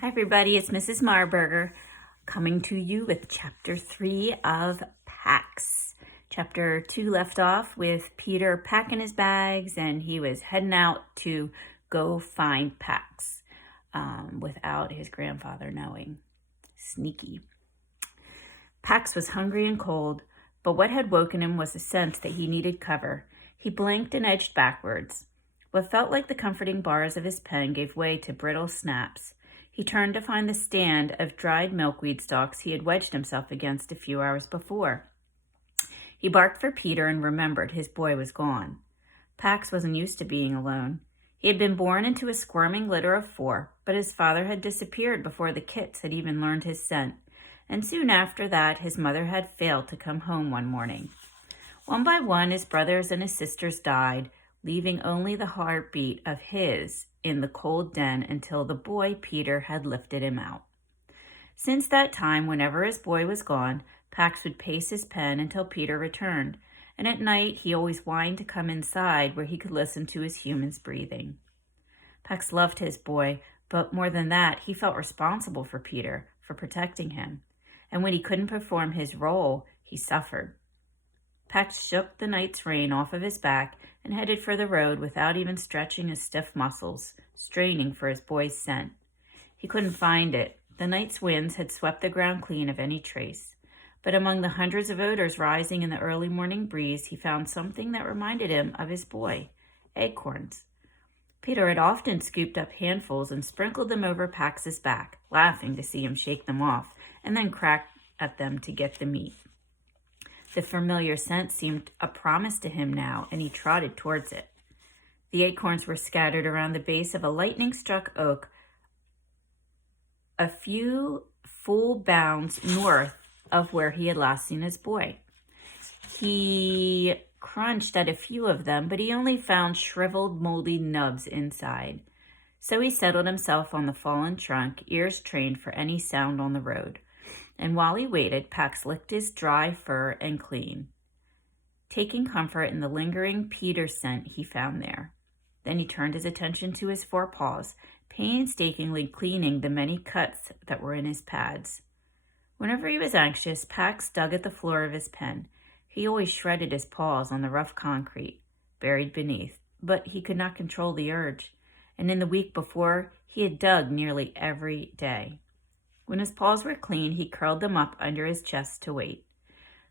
Hi everybody, it's Mrs Marburger coming to you with chapter 3 of Pax. Chapter 2 left off with Peter packing his bags and he was heading out to go find Pax without his grandfather knowing. Sneaky. Pax was hungry and cold, but what had woken him was a sense that he needed cover. He blinked and edged backwards. What felt like the comforting bars of his pen gave way to brittle snaps. He turned to find the stand of dried milkweed stalks he had wedged himself against a few hours before. He barked for Peter and remembered his boy was gone. Pax wasn't used to being alone. He had been born into a squirming litter of 4, but his father had disappeared before the kits had even learned his scent, and soon after that his mother had failed to come home one morning. One by one his brothers and his sisters died, leaving only the heartbeat of his in the cold den until the boy Peter had lifted him out. Since that time, whenever his boy was gone, Pax would pace his pen until Peter returned, and at night he always whined to come inside where he could listen to his humans breathing. Pax loved his boy, but more than that, he felt responsible for Peter, for protecting him, and when he couldn't perform his role, he suffered. Pax shook the night's rain off of his back and headed for the road without even stretching his stiff muscles, straining for his boy's scent. He couldn't find it. The night's winds had swept the ground clean of any trace. But among the hundreds of odors rising in the early morning breeze, he found something that reminded him of his boy, acorns. Peter had often scooped up handfuls and sprinkled them over Pax's back, laughing to see him shake them off, and then crack at them to get the meat. The familiar scent seemed a promise to him now, and he trotted towards it. The acorns were scattered around the base of a lightning-struck oak a few full bounds north of where he had last seen his boy. He crunched at a few of them, but he only found shriveled, moldy nubs inside. So he settled himself on the fallen trunk, ears trained for any sound on the road. And while he waited, Pax licked his dry fur and clean, taking comfort in the lingering Peter scent he found there. Then he turned his attention to his forepaws, painstakingly cleaning the many cuts that were in his pads. Whenever he was anxious, Pax dug at the floor of his pen. He always shredded his paws on the rough concrete, buried beneath, but he could not control the urge, and in the week before, he had dug nearly every day. When his paws were clean, he curled them up under his chest to wait.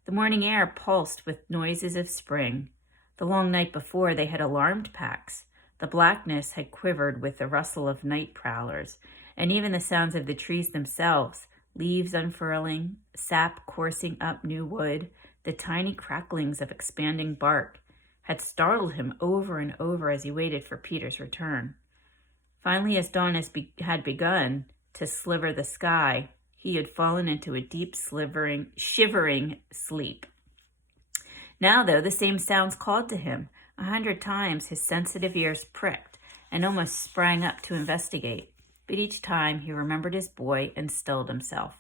The morning air pulsed with noises of spring. The long night before, they had alarmed Pax. The blackness had quivered with the rustle of night prowlers, and even the sounds of the trees themselves, leaves unfurling, sap coursing up new wood, the tiny cracklings of expanding bark, had startled him over and over as he waited for Peter's return. Finally, as dawn had begun to sliver the sky, he had fallen into a deep, shivering sleep. Now, though, the same sounds called to him. 100 times his sensitive ears pricked and almost sprang up to investigate. But each time he remembered his boy and stilled himself.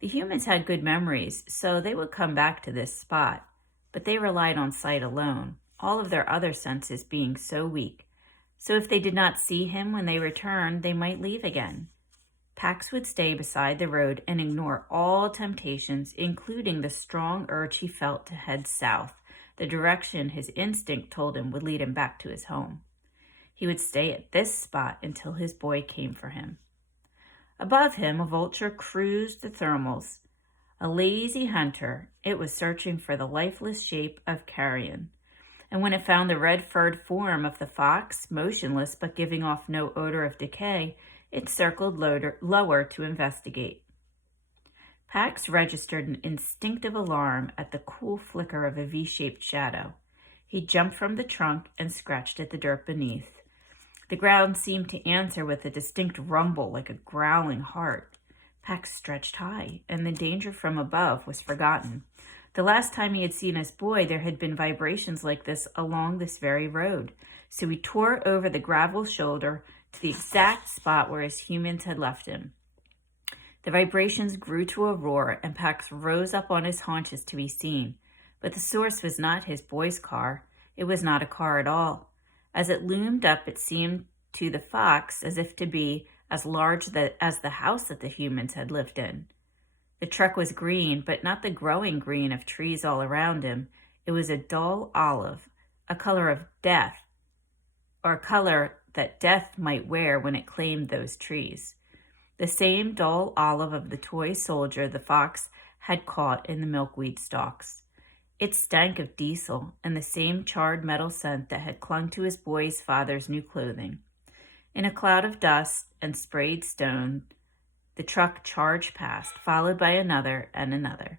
The humans had good memories, so they would come back to this spot, but they relied on sight alone, all of their other senses being so weak. So if they did not see him when they returned, they might leave again. Pax would stay beside the road and ignore all temptations, including the strong urge he felt to head south, the direction his instinct told him would lead him back to his home. He would stay at this spot until his boy came for him. Above him, a vulture cruised the thermals. A lazy hunter, it was searching for the lifeless shape of carrion. And when it found the red-furred form of the fox, motionless but giving off no odor of decay, it circled lower to investigate. Pax registered an instinctive alarm at the cool flicker of a V-shaped shadow. He jumped from the trunk and scratched at the dirt beneath. The ground seemed to answer with a distinct rumble like a growling heart. Pax stretched high, and the danger from above was forgotten. The last time he had seen his boy, there had been vibrations like this along this very road. So he tore over the gravel shoulder to the exact spot where his humans had left him. The vibrations grew to a roar, and Pax rose up on his haunches to be seen. But the source was not his boy's car. It was not a car at all. As it loomed up, it seemed to the fox as if to be as large as the house that the humans had lived in. The truck was green, but not the growing green of trees all around him. It was a dull olive, a color of death, or a color that death might wear when it claimed those trees. The same dull olive of the toy soldier the fox had caught in the milkweed stalks. It stank of diesel and the same charred metal scent that had clung to his boy's father's new clothing. In a cloud of dust and sprayed stone, the truck charged past, followed by another and another.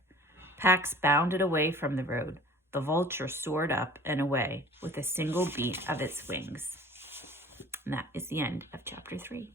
Pax bounded away from the road. The vulture soared up and away with a single beat of its wings. And that is the end of chapter 3.